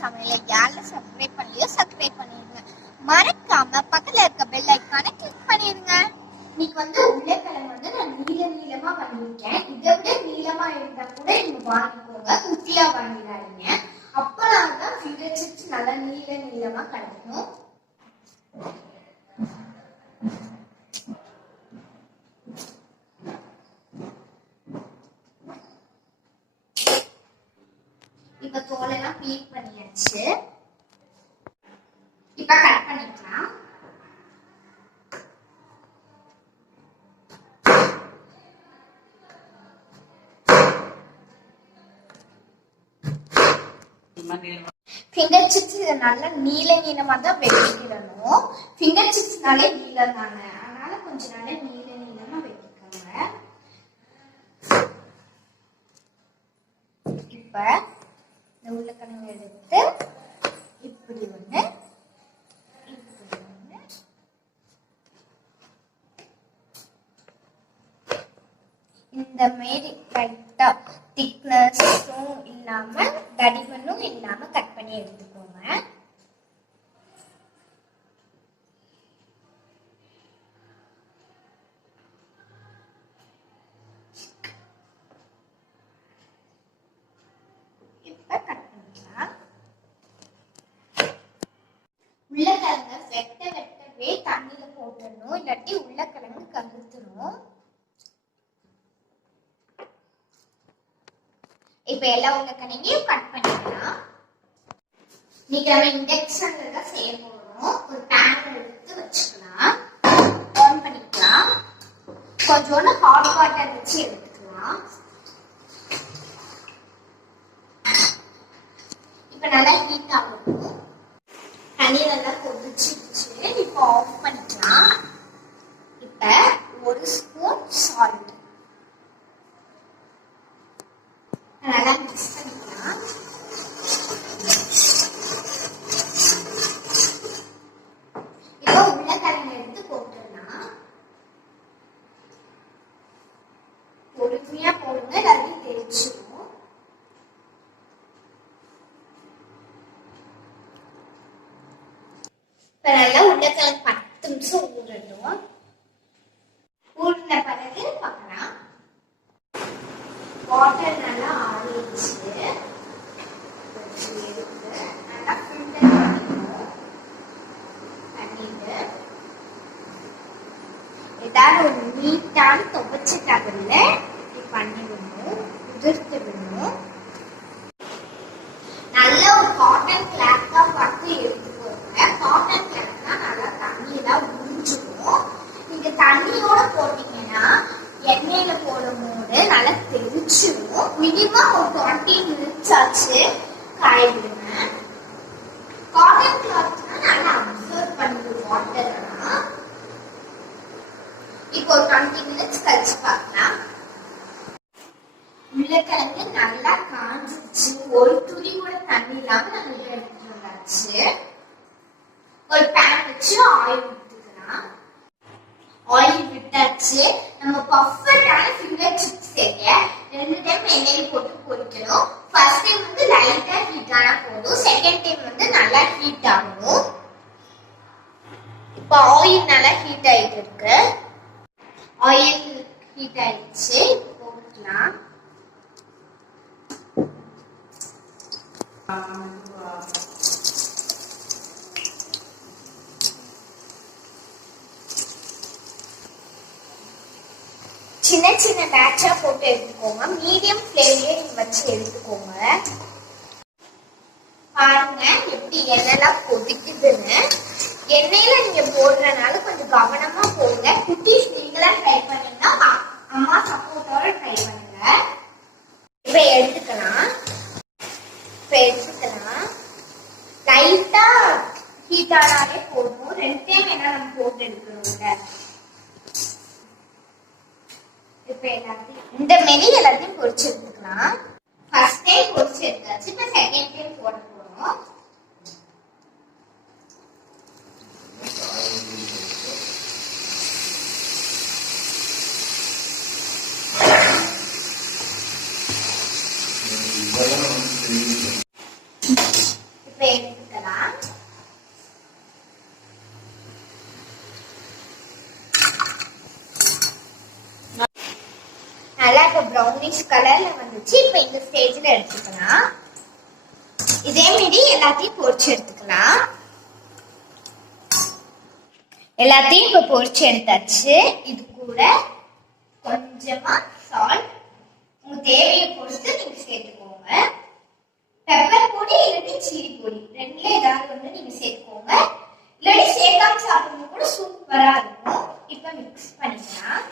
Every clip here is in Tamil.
சமையலை சப்ஸ்கிரைப் பண்ணலையோ சப்ஸ்கிரைப் பண்ணிடுங்க. மறக்காம பக்கத்துல இருக்க பெல் ஐக்கானை கிளிக் பண்ணிடுங்க. இன்னைக்கு உருளைக்கிழங்கு நான் நீளமா பண்ணிருக்கேன். இதை விட நீளமா இருந்தா கூட நீங்க வாங்கிக்கோங்க, குட்டியா வாங்கிடாதீங்க. அப்பதான் ஃபிங்கர் சிப்ஸ் நல்லா நீளமா கிடைக்கும். இப்ப தோலெல்லாம் பீல் பண்ணியாச்சு. இப்ப கட் பண்ணிக்கலாம். ஃபிங்கர் சிப்ஸ் நல்லா நீளமா தான் வெட்டிக்கிடணும். ஃபிங்கர் சிப்ஸ்னாலே நீளம் தானே, அதனால கொஞ்சம் நல்லா நீளமா வெட்டிக்கோங்க. இப்ப உருளைக்கிழங்கு எடுத்து இப்படி ஒண்ணு இந்த மாரி லைட்டா திக்னஸும் இல்லாம தடிமனும் இல்லாம கட் பண்ணி எடுத்துக்கோங்க. இப்ப கட் பண்ணிக்கலாம். உருளைக்கிழங்கு வெட்டவே தண்ணியில போட்டுடணும், இல்லாட்டி உருளைக்கிழங்கு கருத்துரும். இப்ப எல்லா உருளைக்கிழங்கையும் கட் பண்ணிக்கலாம். இன்னைக்கு நம்ம இண்டக்ஷன்ல தான் செய்ய போறோம். ஒரு பேன் எடுத்து வச்சுக்கலாம், ஆன் பண்ணிக்கலாம். கொஞ்சோண்டு ஹாட் வாட்டர் வச்சு எடுத்துக்கலாம். இப்ப நல்லா ஹீட் ஆகணும். தண்ணி நல்லா கொதிச்சிருச்சு. இப்ப ஆஃப் பண்ணிக்கலாம். இப்ப ஒரு ஸ்பூன் சால்ட் நல்லா மிக்ஸ் பண்ணிக்கலாம். இப்போ உருளைக்கிழங்கு எடுத்து போட்டுடலாம். பொறுமையா போடுங்க, எல்லாத்தையும் தெரிச்சிடும். இப்ப நல்லா உருளைக்கிழங்கு 10 நிமிஷம் ஊறட்டும். ஊறின பிறகு பார்க்கலாம். வாட்டர் நல்லா ஆறிடுச்சு. எடுத்து நல்லா ஃபில்டர் பண்ணிக்கணும். பண்ணிட்டு ஏதாவது ஒரு நீட்டான துவைச்ச டவல்ல இப்படி பண்ணிடணும், உதிர்த்து விடணும். நல்ல ஒரு காட்டன் கிளாத்தா பார்த்து எடுத்துக்கோங்க. காட்டன் கிளாத்னா நல்லா தண்ணியெல்லாம் உறிஞ்சிடும். நீங்க தண்ணியோட போட்டீங்கன்னா எண்ணெயில போடும் போது நல்லா தெரிச்சிடும். மினிமம் ஒரு 20 மினிட்ஸ் ஆச்சு காய விடுங்க. காட்டன் கிளாத்னா நல்லா அப்சர்வ் பண்ணுது வாட்டர். இப்போ ஒரு 20 மினிட்ஸ் கழிச்சு பார்க்கலாம். உருளைக்கிழங்கு நல்லா காஞ்சிச்சு. ஒரு துளி கூட தண்ணி இல்லாம நம்ம இதை எடுத்துட்டு வந்தாச்சு. ஒரு பேன் வச்சு ஆயில் ஊற்றிக்கலாம். ஆயில் விட்டாச்சு. நம்ம பர்ஃபெக்டான ஃபிங்கர் சிப்ஸ் செய்ய 2 டைம் எண்ணெயில் போட்டு பொரிக்கணும். ஃபர்ஸ்ட் டைம் லைட்டா ஹீட் ஆனா போதும், செகண்ட் டைம் நல்லா ஹீட் ஆகணும். இப்போ ஆயில் நல்லா ஹீட் ஆயிட்டு இருக்கு. ஆயில் ஹீட் ஆயிடுச்சு. போட்டுக்கலாம். சின்ன சின்ன பேட்சா போட்டு எடுத்துக்கோங்க. மீடியம் ஃப்ளேம்லயே நீங்க வச்சு எடுத்துக்கோங்க. பாருங்க எப்படி எண்ணெய்லாம் கொதிக்குதுன்னு. எண்ணெயில நீங்க போடுறதுனால கொஞ்சம் கவனமா போடுங்க. குட்டீஸ் நீங்களா ட்ரை பண்ணீங்கன்னா அம்மா சப்போர்ட்டோட ட்ரை பண்ணுங்க. இப்ப எடுத்துக்கலாம். லைட்டா ஹீட் ஆனாலே போதும். 2 டைம் என்ன நம்ம போட்டு எடுக்கணுங்க. இப்ப எல்லாத்தையும் இந்த மாரி எல்லாத்தையும் பொரிச்சு எடுத்துக்கலாம். ஃபர்ஸ்ட் டைம் பொரிச்சு எடுத்தாச்சு. இப்ப செகண்ட் டைம் போட போறோம். இப்ப ப்ரௌனிஷ் கலர்ல வந்துச்சு. இப்ப இந்த ஸ்டேஜ்ல எடுத்துக்கலாம். இதே மாதிரி எல்லாத்தையும் பொரிச்சு எடுத்துக்கலாம். எல்லாத்தையும் இப்ப பொரிச்சு எடுத்தாச்சு. இது கூட கொஞ்சமா சால்ட் உங்க தேவையை பொறுத்து நீங்க சேர்த்துக்கோங்க. பெப்பர் பொடி இல்லாட்டி சில்லி பொடி ரெண்டுல ஏதாவது ஒன்று நீங்க சேர்த்துக்கோங்க. இல்லாட்டி சேர்க்காம சாப்பிடுறது கூட சூப்பரா இருக்கும். இப்ப மிக்ஸ் பண்ணிக்கலாம்.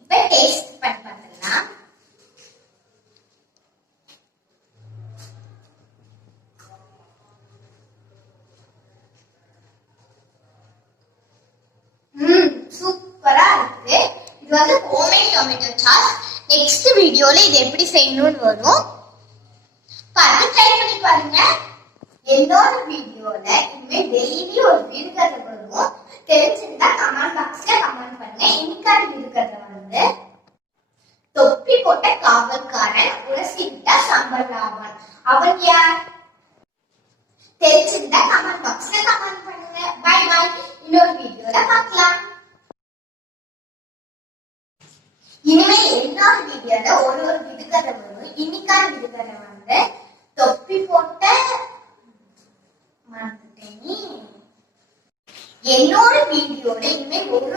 இப்ப டேஸ்ட் பண்ணி பார்த்துக்கலாம். சூப்பரா இருக்கு. இது வந்து ஹோம்மேட் டொமேட்டோ சாஸ். நெக்ஸ்ட் வீடியோல இது எப்படி செய்யணும்னு வரும், பார்த்து ட்ரை பண்ணி பாருங்க. என்னோட வீடியோல இனிமே டெய்லி ஒரு விடுகதை வரும். தெரிஞ்சிருந்தா கமெண்ட் பாக்ஸ்ல கமெண்ட் பண்ணுங்க. இன்னைக்கான விடுகதை வந்து தொப்பி போட்ட காவல்காரன் உரசி விட்டா சம்பல் ஆவான். அவன் யார்? தெரிஞ்சிருந்தா கமெண்ட் பாக்ஸ்ல கமெண்ட் பண்ணுங்க. Bye bye. இன்னொரு வீடியோல பார்க்கலாம். இனிமே என்னோட வீடியோல ஒரு விடுகதை வரும். இன்னைக்கான விடுகதை வந்து தொப்பி போட்ட என்னோட வீடியோல இனிமே ஒரு